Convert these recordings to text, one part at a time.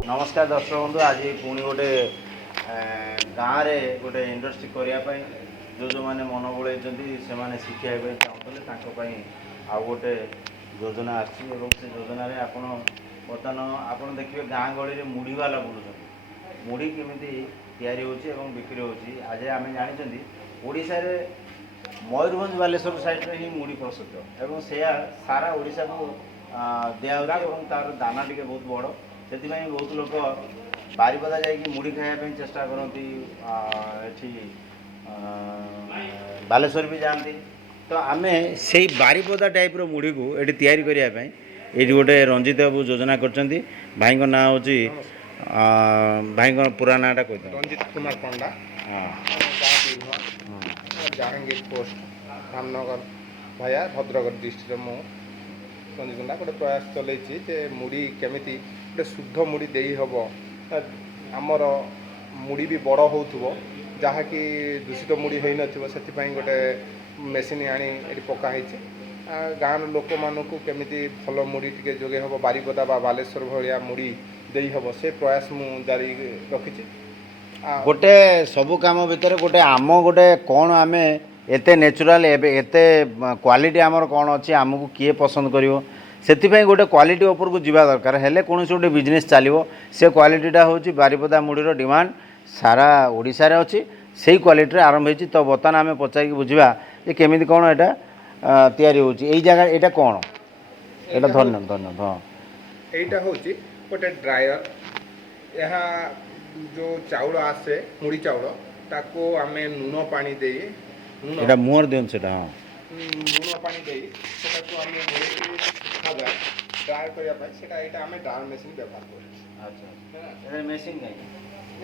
नमस्कार दर्शक बंधु आज पुणी गोटे गाँव में गोटे इंडस्ट्री करने जो जो मैंने मन बुलाई से शिखाई चाहते आउ गोटे योजना आसी योजना बर्तमान आप देखिए गाँ गहली में मुढ़ी वाला बुलूँ मुढ़ी केमी तैयारी होची बिक्री होची आज आम जानी ओडिशा रे मयूरभंज बालेश्वर साइड ही मुढ़ी प्रसिद्ध एवं से सारा ओडिशा को दिया तार दाना टी बहुत बड़ से बहुत लोग बारिपदा जाकि मुढ़ी खायापी चेष्टा करती बालेश्वर भी जाती तो आम से बारिपदा टाइप मुढ़ी को ये तैयारी करने ये गोटे रंजित बाबू योजना कर भाई ना हूँ भाई पूरा नाटा कह रंजित कुमार पंडा जहांगीर पोस्ट धामनगर भाया भद्रक डिस्ट्रिक्ट मु रंजित गोटे प्रयास चलती मुढ़ी केमी गोटे शुद्ध मुढ़ी दे हम आमर मुढ़ी भी बड़ हो जहाँकि दूषित मुढ़ी हो ना गोटे मेसीन आनी पकाई गाँव लोक मानू केमी भल मुढ़ी टे जोगे हम बारिपदा बालेश्वर भाया मुढ़ी दे हम से प्रयास मु जारी रखी गोटे सबू काम भितर गोटे आम गोटे कौन आम एते नेचुराल एते क्वालिटी आमर कौन अच्छी आमको किए पसंद करिवो से गोटे क्वालिटी ऊपर को जीवा दरकार हेले कौन गोटे बिजनेस चलो से क्वालिटीटा हूँ बारिपदा मुढ़ीर डिमांड सारा ओडिशा रे अच्छी से क्वालिटी आरंभ होती तो बर्तमान आम पचारिक बुझा ये केमी कौन यहाँ तैयारी होगी जगह यहाँ कौन यहाँ धन्य धन्य हाँ यहाँ हूँ गोटे ड्रायर यहाँ जो चाउल आसे मुढ़ी चाउल ताको आमे नून पानी दे एटा मुहर देन सेटा हां नून पानी दे सेटा को आमे सुखा जाए ड्राई करिया पाई सेटा एटा आमे ड्रायर मशीन व्यवहार करू अच्छा एटा मशीन नहीं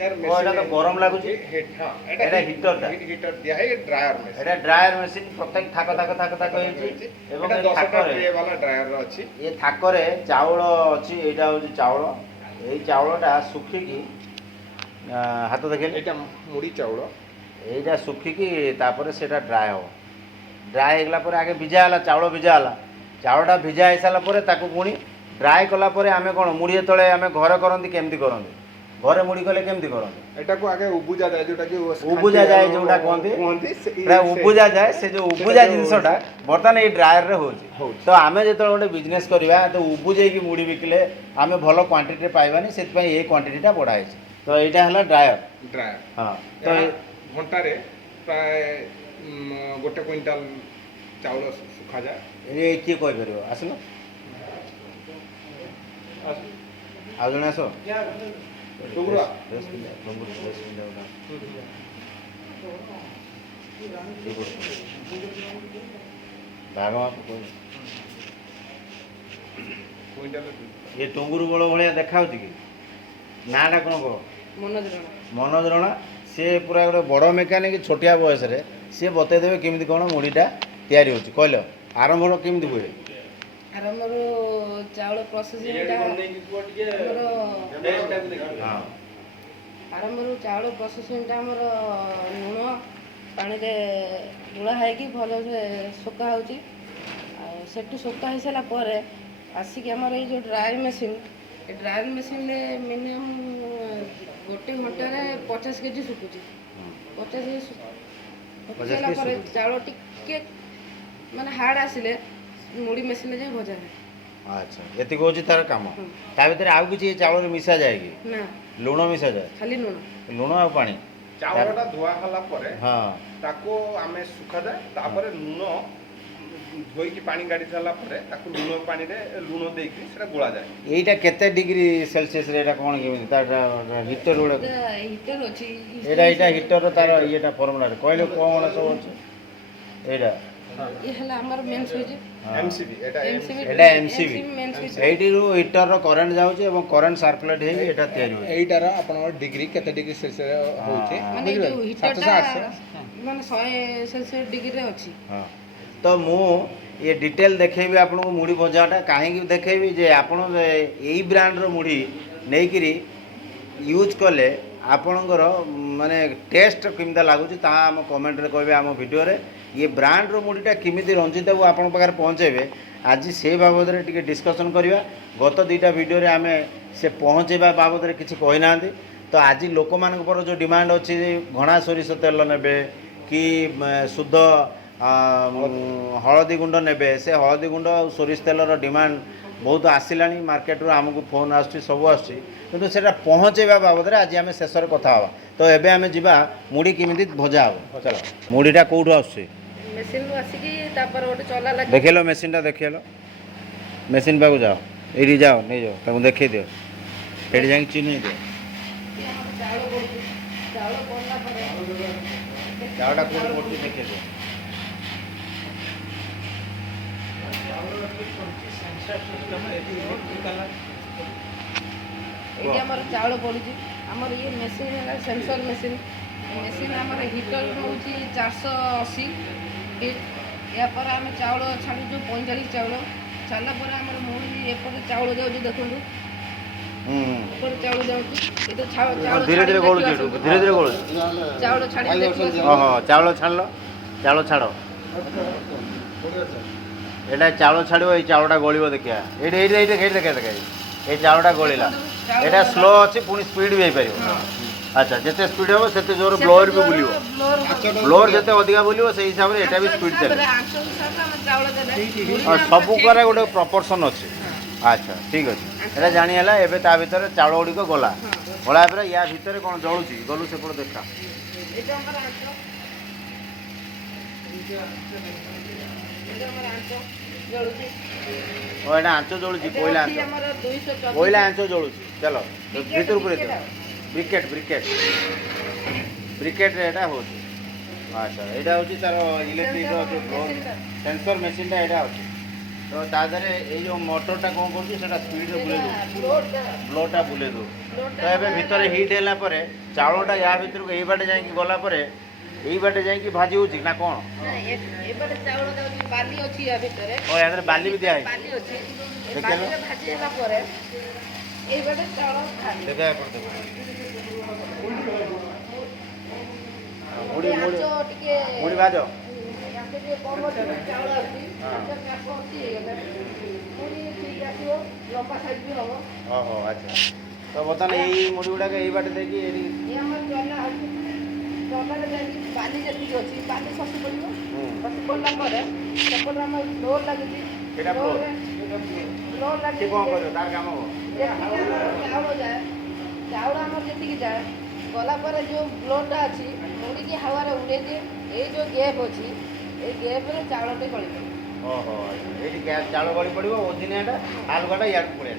यार मशीन एटा तो गरम लागु छी हां एटा हीटर दिया है ड्रायर मशीन एटा ड्रायर मशीन प्रत्येक थाक होई एवं थाक रे वाला ड्रायर अछि ये थाक रे चाउल अछि एटा हो चाउल एई चाउलटा सुखी की हाथ देखे ये मुढ़ी चाउल यहीटा सुखिकी से ड्राए हो ड्राए होगला आगे भिजा चाउल भिजा चाउलटा भिजा हो सारापर पुणी ड्राए कलापर आम कौन मुढ़ी तले आम घर करती केमती करते घरे मुढ़ी कले केमती करते एटा को आगे उबुजा जाए जोटा कि उबुजा जाए जोटा कहते उबुजा जाए से जो उबुजा जिनसटा बर्तमान ये ड्रायर रे हो तो आम जो गोटे बिजनेस करवा तो उबुजे की मुढ़ी बिकिले आम भल क्वांटिटी पाइबानी से ये क्वांटिटीटा बढ़ाई तो यहाँ है ड्रायर हाँ तो घंटे प्राय गोटे क्विंटाल चाउल सुखा जाए ये किए कहीपर आसल आज जन आस ये टुंगुर बड़ भाया देखा कि नाटा कौन कह मनोज रणा सी पूरा गोटे बड़ मेकानिक छोटिया बयस सी बतईदेवे केमी कौन मुढ़ीटा तैयारी हो कहल आरंभ केमी हुए आरंभ चाउल प्रोसेसिंग आरंभ चाउल प्रोसेसिंग लुण पानी गुड़ा है भल से सुका होटू सुका हो सारापर आसिक आमर ये dryer machine dryer machine minimum गोटे घंटे 50 केजी सुकुची 50 केजी चाउल टिके माने हार्ड आसिले मुढ़ी मशीन जाए भजा है अच्छा ये हूँ तार कम ता भर आउ कि चाउल मिसा जाए कि ना लुण मिसा जाए खाली लुण आ पानी चाउलटा धुआ हला परे हां ताको आमे सुखा जाए तापर लुण धोई की पानी गाड़ी सारा परे ताको लुण पानी रे लुण दे की सेटा गोळा जाए एटा केते डिग्री सेल्सियस रे एटा कोन केमी तार हीटर उडा हीटर अछि एटा हीटर तार येटा फॉर्मूला रे कहले कोन सब अछि एटा ये हला हमर मेन स्विच एमसीबी एटा एमसीबी एटी रो हीटर रो करंट जाउची एवं करंट सर्कुलेट हे एटा तयारी होय एटार आपन डिग्री केते डिग्री सेल्सियस होउची माने जो हीटरटा माने 100 सेल्सियस डिग्री रे अछि हां तो मु ये डिटेल देखेबी आपन को मुढ़ी भजाटा काहे कि देखेबी जे आपन एई ब्रांड रो मुढ़ी नै करी यूज कले आपणकर माने टेस्ट केमता लगुच आम कमेंट रे कहबे आम वीडियो रे ये ब्रांड रो मुढ़ीटा केमिति रंजित बाबू आपण पाखरे पहुँचेबे आज से बाबद रे टिके डिस्कशन करवा गत दुईटा वीडियो रे आमे से पहुँचेवा बाबद किसी कही ना। तो आज लोक मान जो डिमांड अच्छी घना सोरिष तेल ने कि शुद्ध हलदी गुंड ने से हलदी गुंड सोरिष तेलर डिमांड बहुत आसला मार्केट रू आमको फोन आसूँ सब आसुँच से पहुँचेवा बाबद आज आम शेष कथा हाँ। तो एबे आम जा मुड़ी केमी भजा हम चलो मुड़ीटा कौटू आसूँ देखेल मेसीनटा देखेल मेसीन पाक जाओ ये जाओ नहीं जाओ तक देखे दियो ये जा चिन्ह दियो चावटा कौन पड़ती देखे दियो ये आमर चावल पड़ू आमर ये मेसीन है सेंसर मेसीन मेसीन आमर हिटर रोचे 480 हिट या पर आम चावल छाड़ू जो 45 चावल छाड़ा पर आमर मुड़ी एपटे चावल जाऊँ देखो एपटे चावल जाऊँ ये तो चावल धीरे धीरे गोल धीरे धीरे गोल चावल छाड़ी चावल छाड़ चावल छाड़ एटा चावल छाड़ो ये चावलटा गलिब देखिया ये देखे देखे ये चावलटा गलिला यहाँ स्लो अच्छी पुणी स्पीड भी हो पार अच्छा जिते स्पीड हम से जोर ब्लोअर भी बुल ब्लोअर जिते अधिका बुल से हिसाब से यहाँ भी स्पीड चले सब गोटे प्रपोर्शन अच्छे अच्छा ठीक अच्छे यहाँ जानीला एवं ता भर चाउल गुड़िक गला गला या भितर कौन जलुची गलु से देखा यहाँ आंच जलुची कोयला आंच कोयला आंच जलुची चलो भीतर पूरे ब्रिकेट ब्रिकेट ब्रिकेट यहाँ हो अच्छा यहाँ हूँ तार इलेक्ट्रिक सेंसर मेसीनटा यहाँ अच्छे तो तादे ये मोटरटा कौन कर स्पीड बुले दो ब्लोटा बुले दो तो ये भितर हिट है चाउलटा या भर को यही बाटे जा गलापर यही बाटे जा भाजी हो ना कौन बाली भी दिया मुड़ी भाज अच्छा तो बर्तमान यही मुड़ी गुड़ाक यही बाटे देखिए बाली जी अच्छी बाली शशि पड़ो शशि पड़ापर फ्लोर लगी फ्लोर लगे चाउल जाए चाउल आम जी जाए गलापर जो ब्लोटा अच्छी मुड़ी की हावार उड़े दिए ये जो गैप अच्छी ये गैप्रे चाउलटे गली पड़े ये चाउल गली पड़ो ओजिनियाटा आलुगाटा या पड़े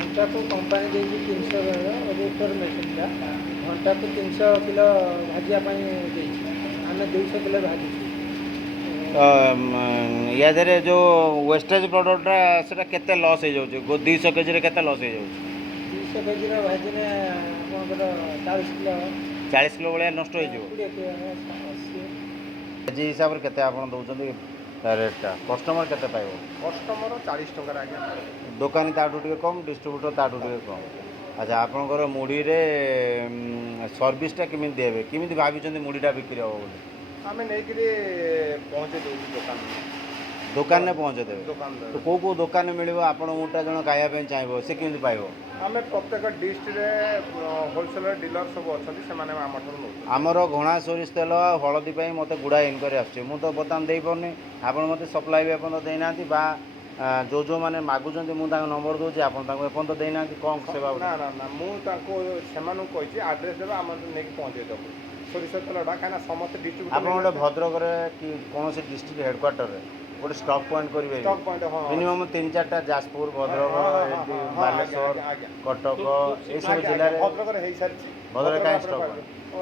घंटा को कंपानी देखिए 300 रोटर मेसीनटा घंटा को 300 किलो भाजापी आम 200 किलो भाजी या देरे जो वेस्टेज प्रोडक्टा से केते लॉस हो जाउछ 200 केजी रे केते लॉस हो जाउछ 200 केजी रो भाजी ने आपनकर 40 किलो भाया नष्ट हो केजी हिसाब रे केते आपन दउछन रेटटा कस्टमर केते पाइबो कस्टमर 40 टका आज्ञा दुकानी ताठू टिके कम डिस्ट्रीब्यूटर ताठू टिके कम अच्छा आपनकर मुड़ी रे सर्विसटा केमिति देबे केमिति भाबिचंदी मुड़ीटा बिक्री हो बोली आम नहीं पहुँचे दे दुकान में पहुँचे देवे दुकान तो कौ दुकान में मिले आपण मुटा जन खायापी चाहिए से केमी पाइब आम प्रत्येक डिस्ट्रिक्ट होलसेलर डीलर सब अच्छा आमर घणा सोरिष तेल हलदी मत गुड़ा इनक्वारी आसुच्छे मु तो बर्तमान दे पारे आप मत सप्लाई भी एपर्त देना जो जो मैंने मागुंट मुझे नंबर दूसरी आपत देना कौन सेवा ना ना ना मुझे आड्रेस देवा आम नहीं पहुँचे देव सोरिष तेलटा कहीं समस्त डिस्ट्रिक्ट आप गोटे भद्रक कि कौन डिस्ट्रिक्ट हेडक्वार्टर गोटे स्टक पॉइंट करेंगे मिनिमम 3-4टा जाजपुर भद्रक बालेश्वर कटक ये सब जिले भद्रक हो सारी भद्रक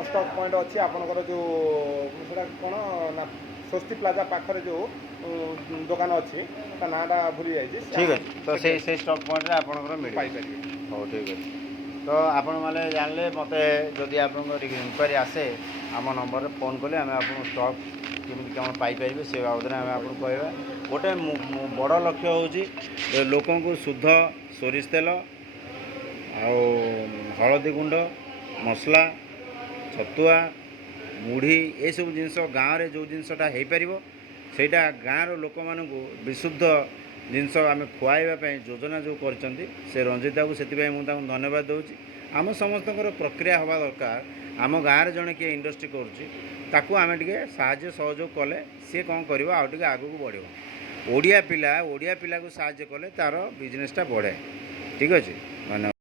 स्टक पॉइंट अच्छी आपंकर जो कौन ना स्वस्ति प्लाजा पाखे जो दुकान अच्छी नाटा भूली जाइए ठीक है तो से स्टक पॉइंट आपंकर मिल हाँ ठीक है तो आपण मैंने जानले मत जदि आप इनक्वारी आसे आम नंबर फोन कले आम आप स्टक केमी कौन पाइपर से बाबद आम आपको कहवा गोटे बड़ लक्ष्य हूँ लोक शुद्ध सोरिष तेल हलदी गुंड मसला छतुआ मुढ़ी ये सब जिनस गाँव में जो जिनसटा हो पार से गाँव लोक मानू विशुद्ध ଜିନିଷ ଆମେ ଖୁଆଇବା ପାଇଁ ଯୋଜନା ଯେଉଁ କରିଛନ୍ତି ସେ ରଞ୍ଜିତ ବାବୁ, ସେଥିପାଇଁ ମୁଁ ତାଙ୍କୁ ଧନ୍ୟବାଦ ଦେଉଛି। ଆମ ସମସ୍ତଙ୍କର ପ୍ରକ୍ରିୟା ହେବା ଦରକାର। ଆମ ଗାଁରେ ଜଣେ କିଏ ଇଣ୍ଡଷ୍ଟ୍ରି କରୁଛି ତାକୁ ଆମେ ଟିକେ ସାହାଯ୍ୟ ସହଯୋଗ କଲେ ସିଏ କ'ଣ କରିବ, ଆଉ ଟିକେ ଆଗକୁ ବଢ଼ିବ। ଓଡ଼ିଆ ପିଲାକୁ ସାହାଯ୍ୟ କଲେ ତା'ର ବିଜନେସ୍ଟା ବଢ଼େ। ଠିକ୍ ଅଛି, ଧନ୍ୟବାଦ।